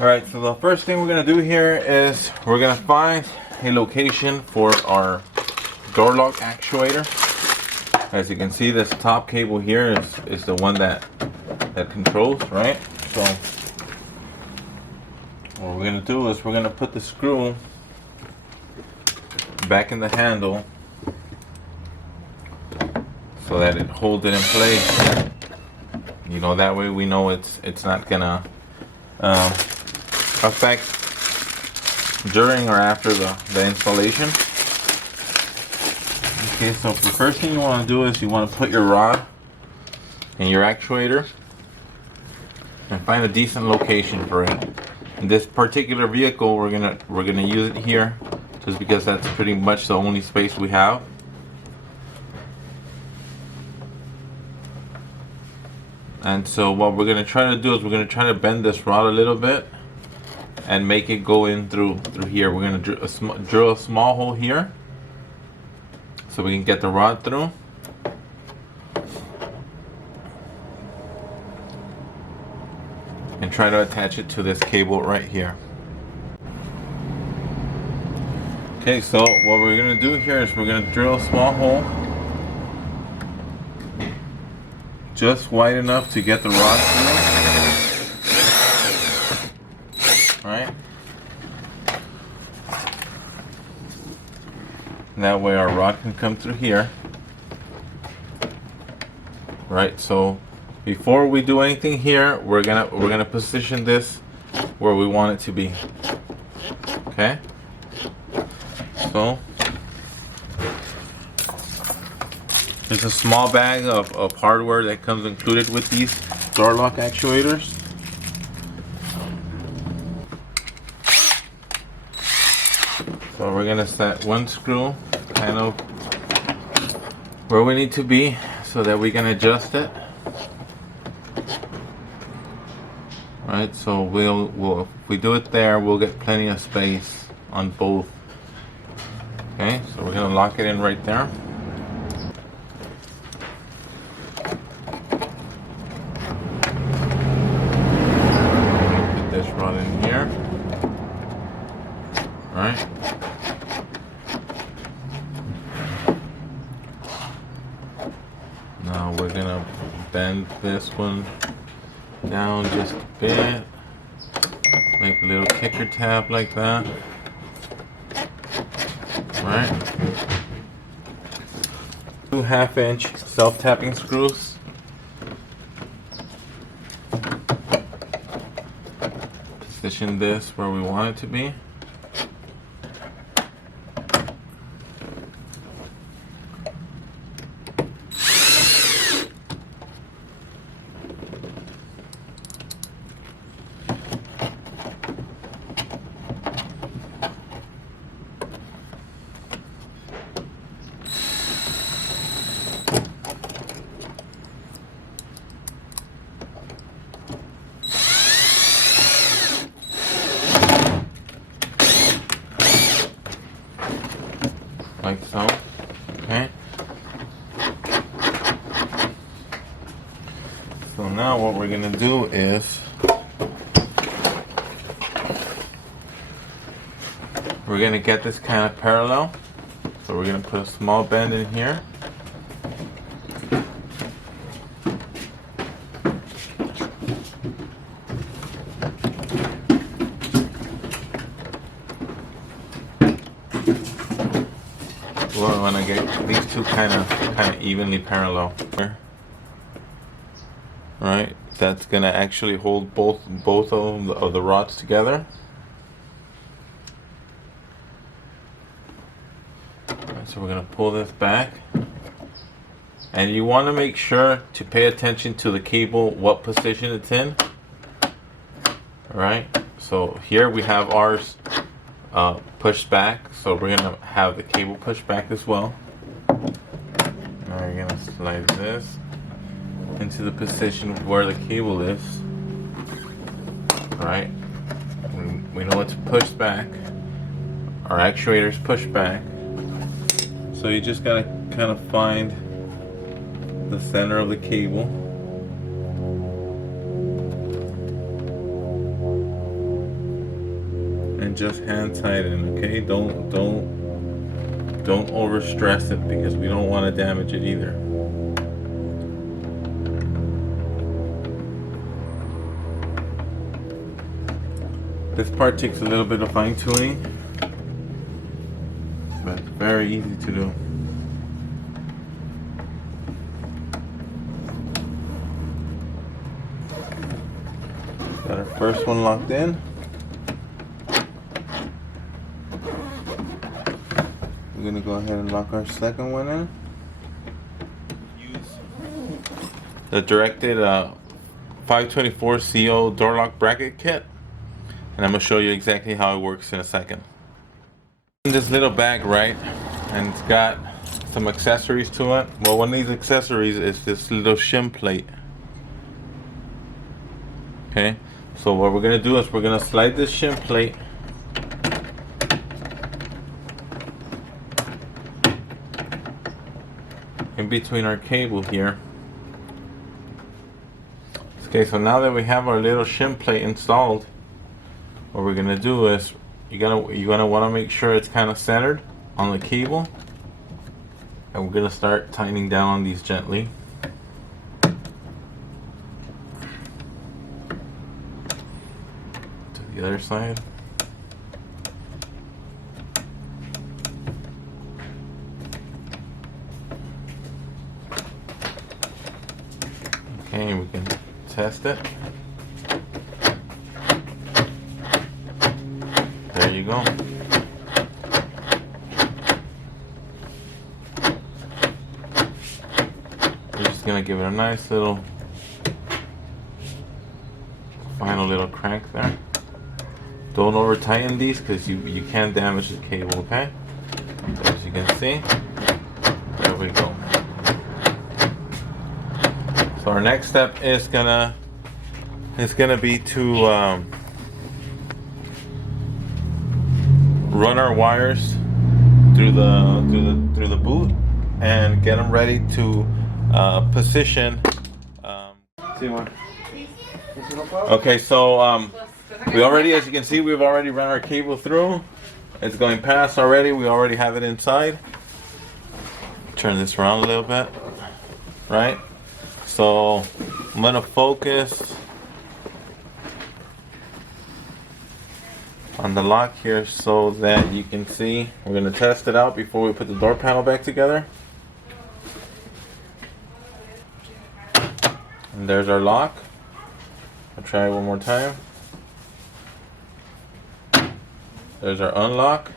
Alright, so the first thing we're going to do here is we're going to find a location for our door lock actuator. As you can see, this top cable here is the one that controls, right? So what we're going to do is we're going to put the screw back in the handle so that it holds it in place. You know, that way we know it's not gonna affect during or after the installation. Okay, so the first thing you want to do is you want to put your rod in your actuator and find a decent location for it. In this particular vehicle, we're gonna use it here just because that's pretty much the only space we have. And so what we're gonna try to do is we're gonna try to bend this rod a little bit and make it go in through here. We're gonna drill a small hole here so we can get the rod through. And try to attach it to this cable right here. Okay, so what we're gonna do here is we're gonna drill a small hole just wide enough to get the rod through. Right? That way our rod can come through here. Right, so before we do anything here, we're gonna position this where we want it to be. Okay? So there's a small bag of hardware that comes included with these door lock actuators. So we're gonna set one screw kind of where we need to be so that we can adjust it. Right, so we'll if we do it there, we'll get plenty of space on both. Okay, so we're gonna lock it in right there. Put this rod in here. Right. Now we're gonna bend this one down just a bit. Make a little kicker tab like that. Right. 2 1/2-inch self-tapping screws. Position this where we want it to be. Like so. Okay. So now what we're gonna do is we're gonna get this kind of parallel. So we're gonna put a small bend in here. We want to get these two kind of evenly parallel. Right, that's gonna actually hold both of the rods together. Right, so we're gonna pull this back, and you want to make sure to pay attention to the cable, what position it's in. All right, so here we have ours pushed back, so we're gonna have the cable pushed back as well. Now we're gonna slide this into the position where the cable is. All right, we know it's pushed back. Our actuator's pushed back, so you just gotta kind of find the center of the cable. and just hand tighten, okay? Don't over stress it because we don't want to damage it either. This part takes a little bit of fine tuning, but it's very easy to do. Got our first one locked in. We're gonna go ahead and lock our second one in. Use the directed 524 CO door lock bracket kit, and I'm gonna show you exactly how it works in a second. In this little bag, right, and it's got some accessories to it. Well, one of these accessories is this little shim plate. Okay, so what we're gonna do is we're gonna slide this shim plate in between our cable here. Okay, so now that we have our little shim plate installed, what we're gonna do is you're gonna want to make sure it's kind of centered on the cable, and we're gonna start tightening down on these gently. To the other side. Okay, we can test it. There you go. We're just gonna give it a nice little final little crank there. Don't over tighten these because you can damage the cable, okay? So as you can see, there we go. So our next step is gonna be to run our wires through the boot and get them ready to position. Okay, so we already, as you can see, we've already run our cable through. It's going past already. We already have it inside. Turn this around a little bit, right? So I'm gonna focus on the lock here so that you can see. We're gonna test it out before we put the door panel back together. And there's our lock. I'll try it one more time. There's our unlock.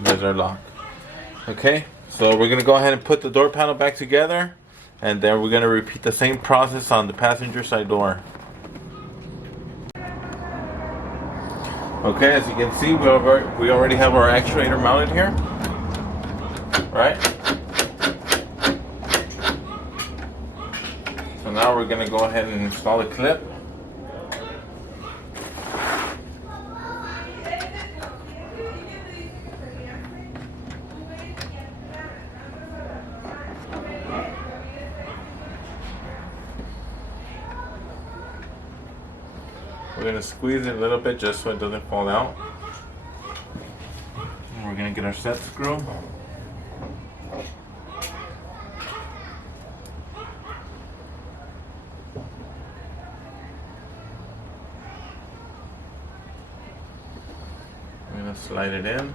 There's our lock. Okay, so we're gonna go ahead and put the door panel back together, and then we're gonna repeat the same process on the passenger side door. Okay, as you can see, we already have our actuator mounted here, right? So now we're gonna go ahead and install a clip. We're gonna squeeze it a little bit just so it doesn't fall out. And we're gonna get our set screw. We're gonna slide it in.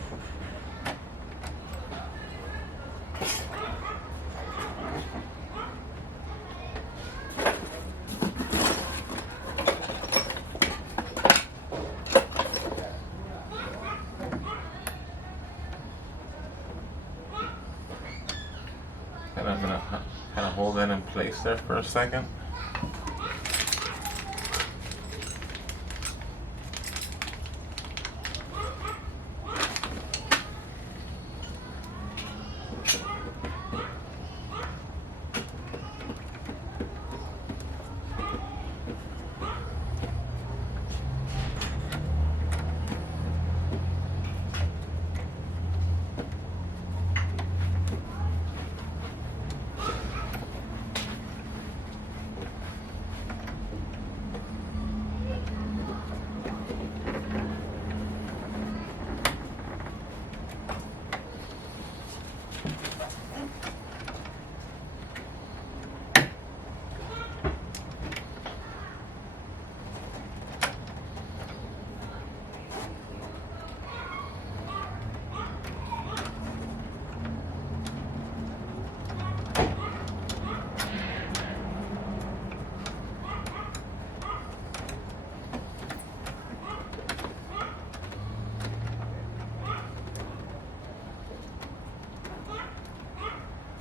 And I'm gonna kind of hold that in place there for a second.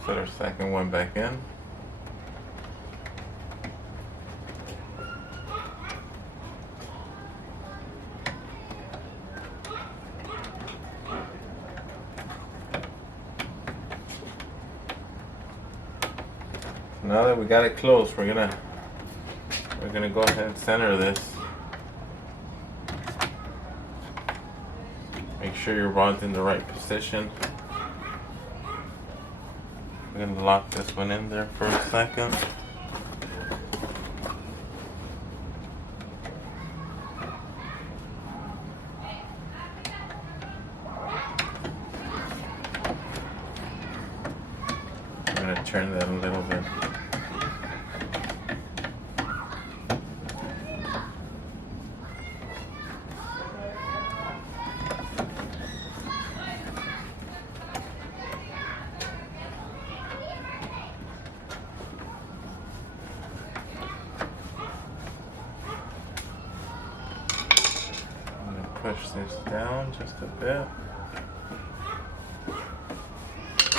Put our second one back in. Now that we got it closed, we're gonna go ahead and center this. Make sure your rod's in the right position. We're gonna lock this one in there for a second. I'm gonna turn that a little bit. Push this down just a bit.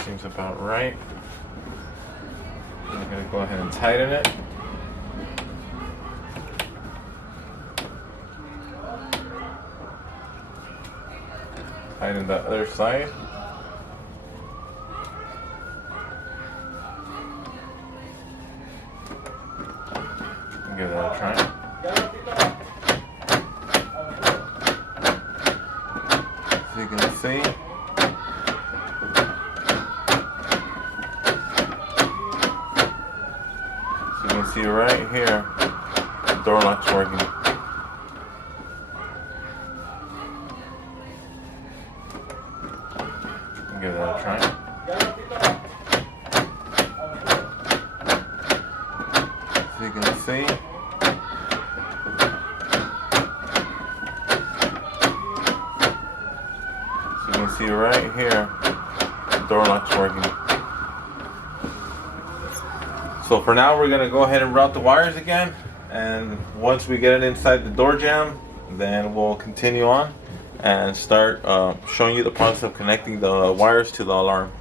Seems about right. I'm going to go ahead and tighten it. Tighten the other side. Give that a try. As you can see, right here, the door lock's working. Give that a try. As you can see, right here, the door lock's working. So for now, we're gonna go ahead and route the wires again, and once we get it inside the door jamb, then we'll continue on and start showing you the process of connecting the wires to the alarm.